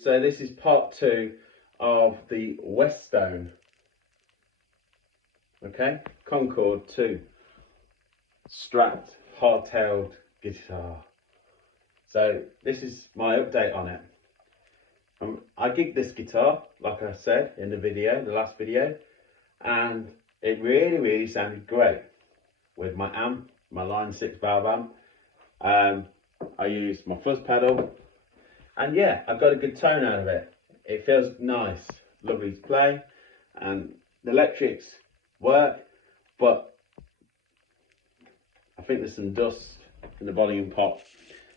So this is part 2 of the Westone, Concord II strapped hard-tailed guitar. So this is my update on it. I gigged this guitar, like I said in the last video, and it really sounded great with my amp, my Line 6 valve amp. I used my fuzz pedal, and yeah, I got a good tone out of it. It feels nice, lovely to play, and the electrics work, but I think there's some dust in the volume pot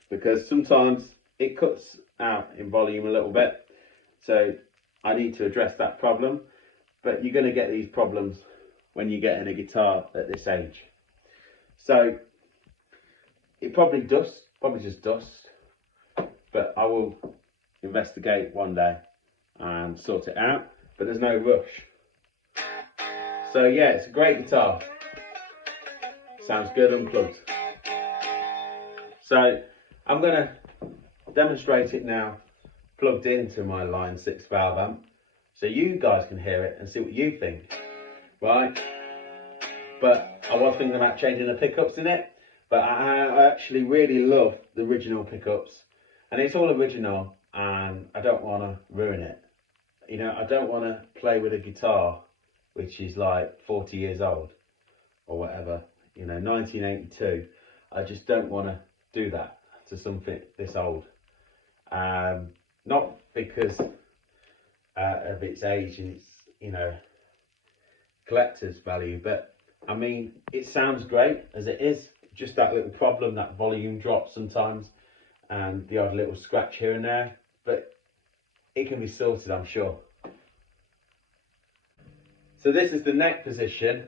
because sometimes it cuts out in volume a little bit. So I need to address that problem, but you're going to get these problems when you get in a guitar at this age. So it probably just dust, but I will investigate one day and sort it out, but there's no rush. So yeah, it's a great guitar. Sounds good unplugged. So I'm going to demonstrate it now plugged into my Line 6 valve amp so you guys can hear it and see what you think, right? But I was thinking about changing the pickups in it, but I actually really love the original pickups, and it's all original, and I don't want to ruin it. You know, I don't want to play with a guitar which is like 40 years old or whatever, you know, 1982. I just don't want to do that to something this old. Not because of its age and its, you know, collector's value, but I mean, it sounds great as it is. Just that little problem, that volume drop sometimes, and the odd little scratch here and there, but it can be sorted, I'm sure. So this is the neck position.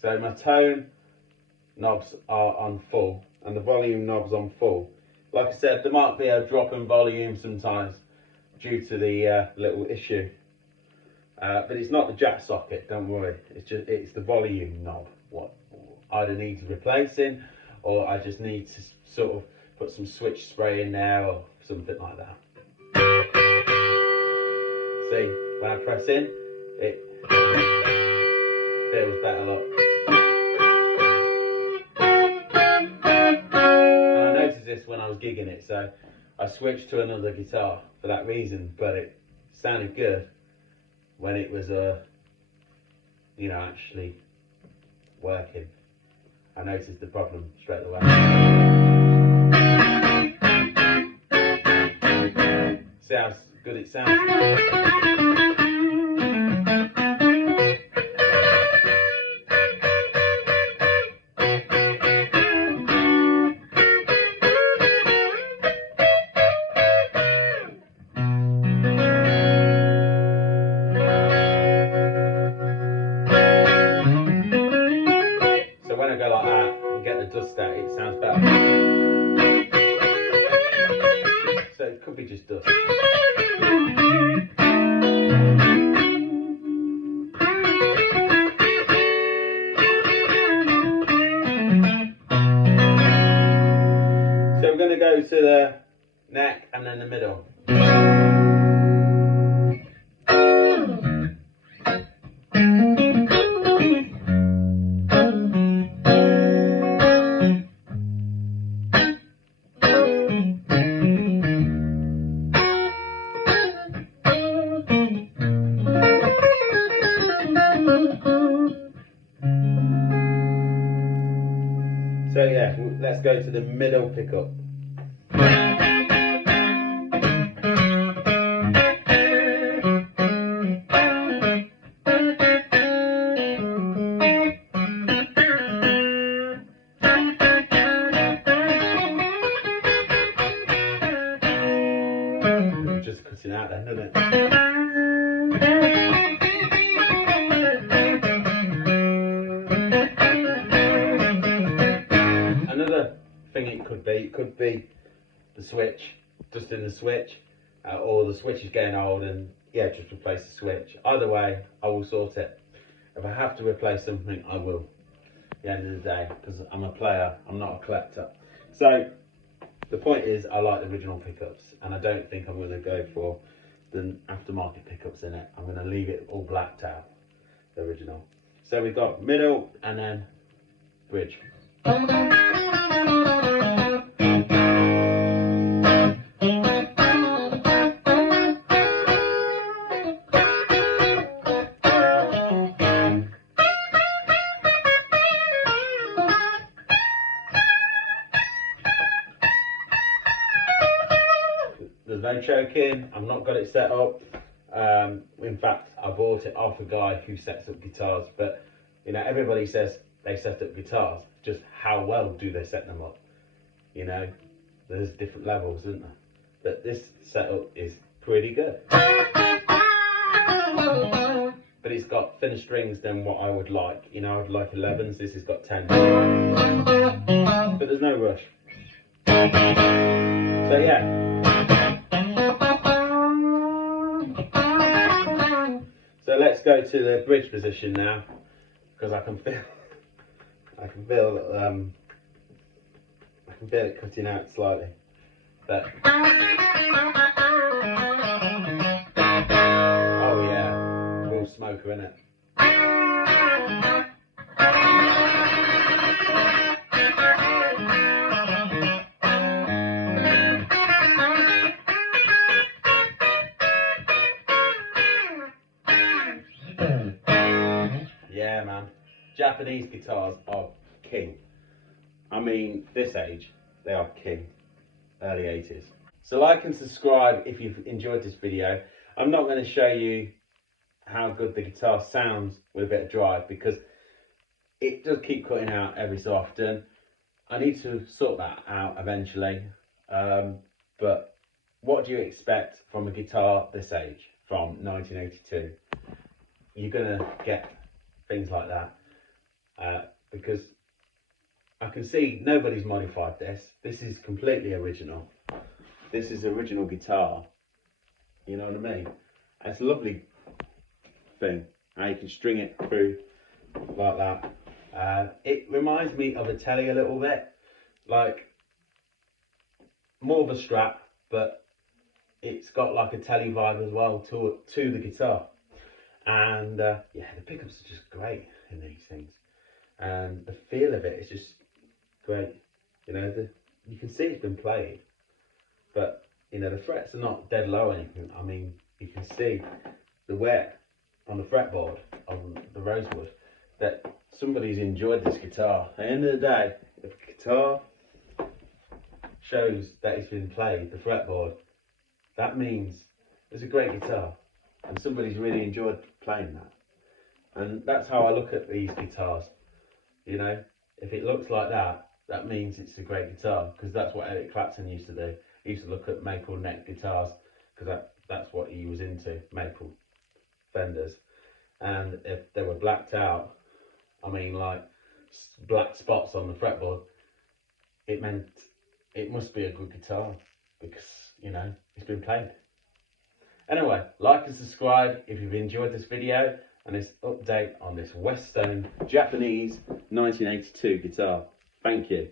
So my tone knobs are on full and the volume knobs on full. Like I said, there might be a drop in volume sometimes due to the little issue, but it's not the jack socket, don't worry. It's the volume knob what I either need replacing, or I just need to sort of put some switch spray in there or something like that. See, when I press in, it feels better, look. And I noticed this when I was gigging it, so I switched to another guitar for that reason, but it sounded good when it was you know, actually working. I noticed the problem straight away. See how good it sounds? So when I go like that and get the dust out, it sounds better. So it could be just dust. So we're going to go to the neck and then the middle. So yeah, let's go to the middle pickup. Just cutting out then, doesn't it? Another thing it could be the switch, just in the switch, or the switch is getting old and yeah, just replace the switch. Either way, I will sort it. If I have to replace something, I will. At the end of the day, because I'm a player, I'm not a collector. So the point is I like the original pickups, and I don't think I'm going to go for the aftermarket pickups in it. I'm going to leave it all blacked out, the original. So we've got middle and then bridge. There's no choking. I've not got it set up. In fact, I bought it off a guy who sets up guitars. But you know, everybody says they set up guitars. Just how well do they set them up? You know, there's different levels, isn't there? But this setup is pretty good. But it's got thinner strings than what I would like. You know, I'd like 11s. This has got 10. But there's no rush. So yeah. So let's go to the bridge position now, because I can feel it cutting out slightly. But oh yeah, real smoker, innit? Yeah, man. Japanese guitars are king. I mean, this age, they are king. Early 80s. So like and subscribe if you've enjoyed this video. I'm not going to show you how good the guitar sounds with a bit of drive, because it does keep cutting out every so often. I need to sort that out eventually. But what do you expect from a guitar this age, from 1982? You're going to get things like that, because I can see nobody's modified this. This is completely original. This is original guitar. You know what I mean? It's a lovely thing. How you can string it through like that. It reminds me of a telly a little bit, like more of a Strat, but it's got like a telly vibe as well to the guitar. And yeah, the pickups are just great in these things, and the feel of it is just great. You know, you can see it's been played, but you know, the frets are not dead low or anything. I mean, you can see the wear on the fretboard on the rosewood, that somebody's enjoyed this guitar. At the end of the day, if the guitar shows that it's been played, the fretboard, that means it's a great guitar and somebody's really enjoyed playing that. And that's how I look at these guitars. You know, if it looks like that, that means it's a great guitar, because that's what Eric Clapton used to do. He used to look at maple neck guitars, because that's what he was into, maple fenders. And if they were blacked out, I mean like black spots on the fretboard, it meant it must be a good guitar, because you know, it's been played. Anyway, like and subscribe if you've enjoyed this video and this update on this Westone Japanese 1982 guitar. Thank you.